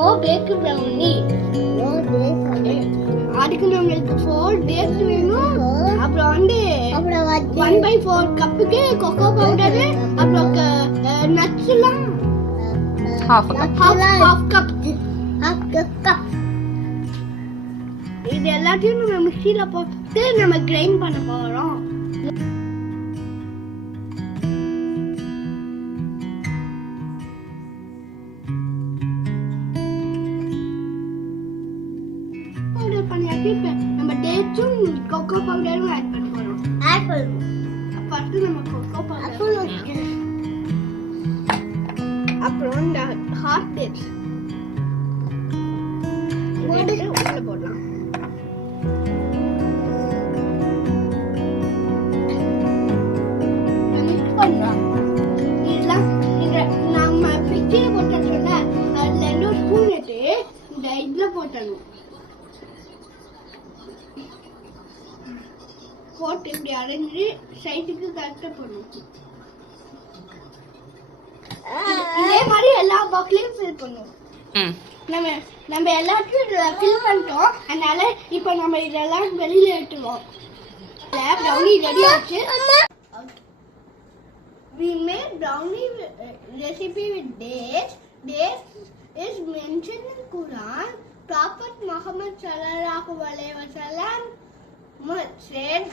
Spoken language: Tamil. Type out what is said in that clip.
No back brownie. அதுக்கு நம்மளுக்கு 4 டேட்ஸ் வேணும். அப்புறம் வந்து 1/4 கப்புக்கு கொக்கோ பவுடர், அப்புறம் நட்ஸ் எல்லாம் half கப். இது எல்லாத்தையும் நம்ம மிக்ஸில போட்டு நம்ம கிரைண்ட் பண்ண போறோம். நம்ம டேட்ஸும் கொக்கோ பவுடரும் ஆட் பண்ண போறோம். ஃபர்ஸ்ட் நம்ம கொக்கோ பவுடர், அப்புறம் இந்த ஹாட் டேட்ஸ் உள்ள போடலாம். மிக்ஸ் பண்ணலாம். இதெல்லாம் நம்ம மிக்ஸில போட்டோம்னா அதுல 2 ஸ்பூன் எடுத்து இந்த இதுல போட்டணும். போட்டு இப்படி அரைஞ்சு சைடுக்கு கரெக்டா போடணும். இதே மாதிரி எல்லா பாக்ஸ்லயும் ஃபில் பண்ணுவோம். நம்ம எல்லாத்தையும் ஃபில் பண்ணிட்டோம். அதனால இப்போ நம்ம இதெல்லாம் வெளியில எடுத்துவோம். brownie ரெடி ஆச்சு. We made brownie recipe with dates. Dates is mentioned in Quran. Prophet Muhammad sallallahu alaihi wasallam said